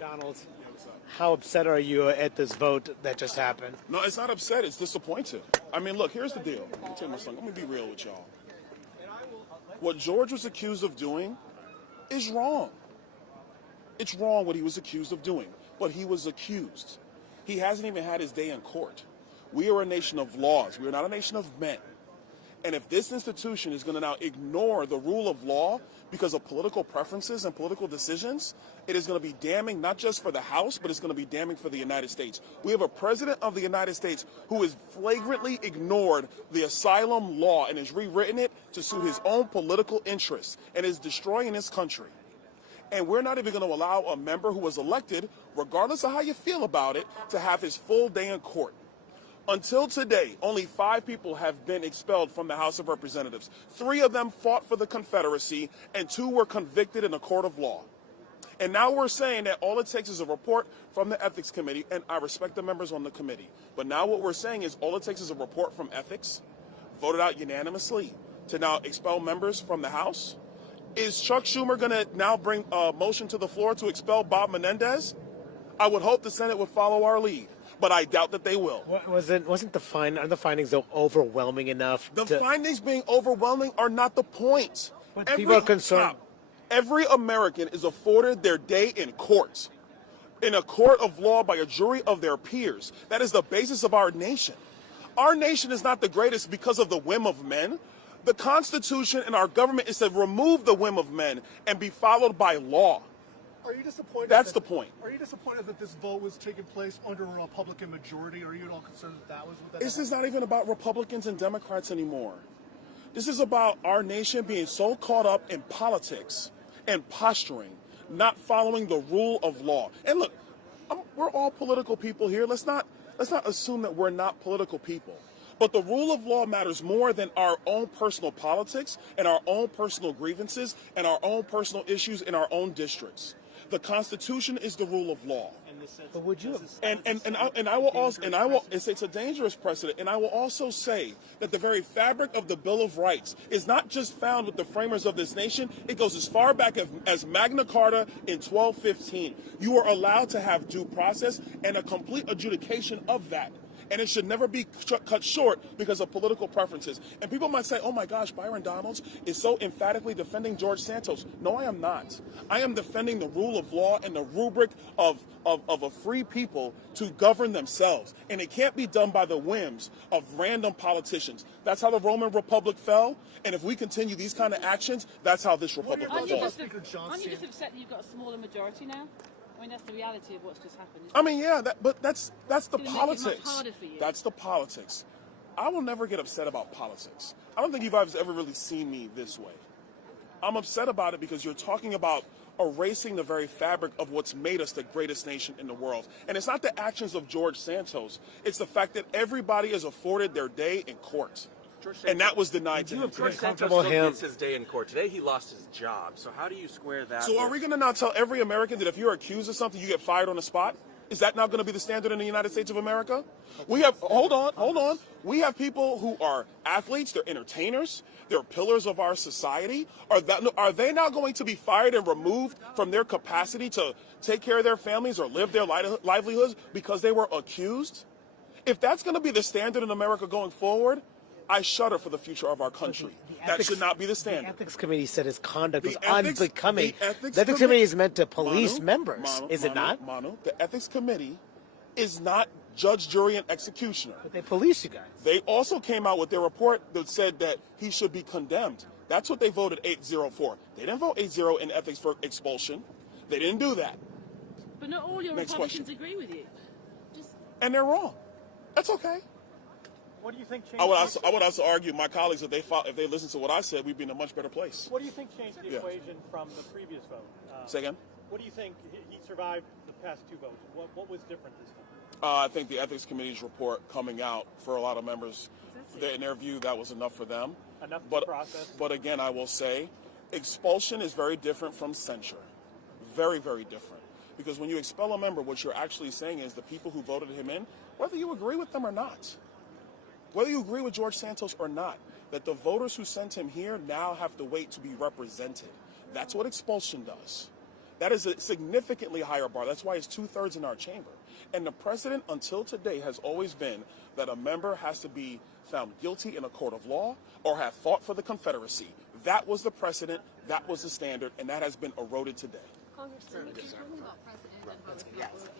Donald, how upset are you at this vote that just happened? No, it's not upset. It's disappointed. I mean, look, here's the deal. Let me tell you my son. Let me be real with y'all. What George was accused of doing is wrong. It's wrong what he was accused of doing, but he was accused. He hasn't even had his day in court. We are a nation of laws. We are not a nation of men. And if this institution is going to now ignore the rule of law because of political preferences and political decisions, it is going to be damning not just for the House, but it's going to be damning for the United States. We have a president of the United States who has flagrantly ignored the asylum law and has rewritten it to suit his own political interests and is destroying this country. And we're not even going to allow a member who was elected, regardless of how you feel about it, to have his full day in court. Until today, only 5 people have been expelled from the House of Representatives. 3 of them fought for the Confederacy, and 2 were convicted in a court of law. And now we're saying that all it takes is a report from the Ethics Committee, and I respect the members on the committee. But now what we're saying is all it takes is a report from Ethics, voted out unanimously, to now expel members from the House. Is Chuck Schumer going to now bring a motion to the floor to expel Bob Menendez? I would hope the Senate would follow our lead, but I doubt that they will. Are the findings though overwhelming enough? The findings being overwhelming are not the point. People are concerned. Every American is afforded their day in court, in a court of law by a jury of their peers. That is the basis of our nation. Our nation is not the greatest because of the whim of men. The Constitution and our government is to remove the whim of men and be followed by law. Are you disappointed? That's the point. Are you disappointed that this vote was taking place under a Republican majority? Are you at all concerned that was what that This is not even about Republicans and Democrats anymore. This is about our nation being so caught up in politics and posturing, not following the rule of law. And look, we're all political people here. Let's not assume that we're not political people. But the rule of law matters more than our own personal politics and our own personal grievances and our own personal issues in our own districts. The Constitution is the rule of law. But would you? It's a dangerous precedent. And I will also say that the very fabric of the Bill of Rights is not just found with the framers of this nation. It goes as far back as Magna Carta in 1215. You are allowed to have due process and a complete adjudication of that. And it should never be cut short because of political preferences. And people might say, oh my gosh, Byron Donalds is so emphatically defending George Santos. No, I am not. I am defending the rule of law and the rubric of a free people to govern themselves. And it can't be done by the whims of random politicians. That's how the Roman Republic fell. And if we continue these kind of actions, that's how this republic will fall. Aren't you just upset that you've got a smaller majority now? I mean, that's the reality of what's just happened. I mean, yeah, but that's the politics. Make it much harder for you. That's the politics. I will never get upset about politics. I don't think you guys have ever really seen me this way. I'm upset about it because you're talking about erasing the very fabric of what's made us the greatest nation in the world. And it's not the actions of George Santos. It's the fact that everybody is afforded their day in court. And that was denied to him. George Santos still gets his day in court. Today he lost his job. So how do you square that? So are we going to now tell every American that if you're accused of something, you get fired on the spot? Is that now going to be the standard in the United States of America? We have, hold on. We have people who are athletes, they're entertainers, they're pillars of our society. Are they now going to be fired and removed from their capacity to take care of their families or live their livelihoods because they were accused? If that's going to be the standard in America going forward, I shudder for the future of our country. That should not be the standard. The Ethics Committee said his conduct was unbecoming. The Ethics Committee is meant to police members, is it not? Manu, the Ethics Committee is not judge, jury, and executioner. But they police you guys. They also came out with their report that said that he should be condemned. That's what they voted 8-0 for. They didn't vote 8-0 in ethics for expulsion. They didn't do that. But not all your Republicans agree with you. And they're wrong. That's okay. What do you think changed? I would also argue, my colleagues, if they listened to what I said, we'd be in a much better place. What do you think changed the equation from the previous vote? Say again? What do you think he survived the past 2 votes? What was different this time? I think the Ethics Committee's report coming out for a lot of members, in their view, that was enough for them. Enough to process? But again, I will say, expulsion is very different from censure. Very, very different. Because when you expel a member, what you're actually saying is the people who voted him in, whether you agree with them or not, whether you agree with George Santos or not, that the voters who sent him here now have to wait to be represented. That's what expulsion does. That is a significantly higher bar. That's why it's 2/3 in our chamber. And the precedent until today has always been that a member has to be found guilty in a court of law or have fought for the Confederacy. That was the precedent, that was the standard, and that has been eroded today. Congressman, you're talking about precedent and how it's not working.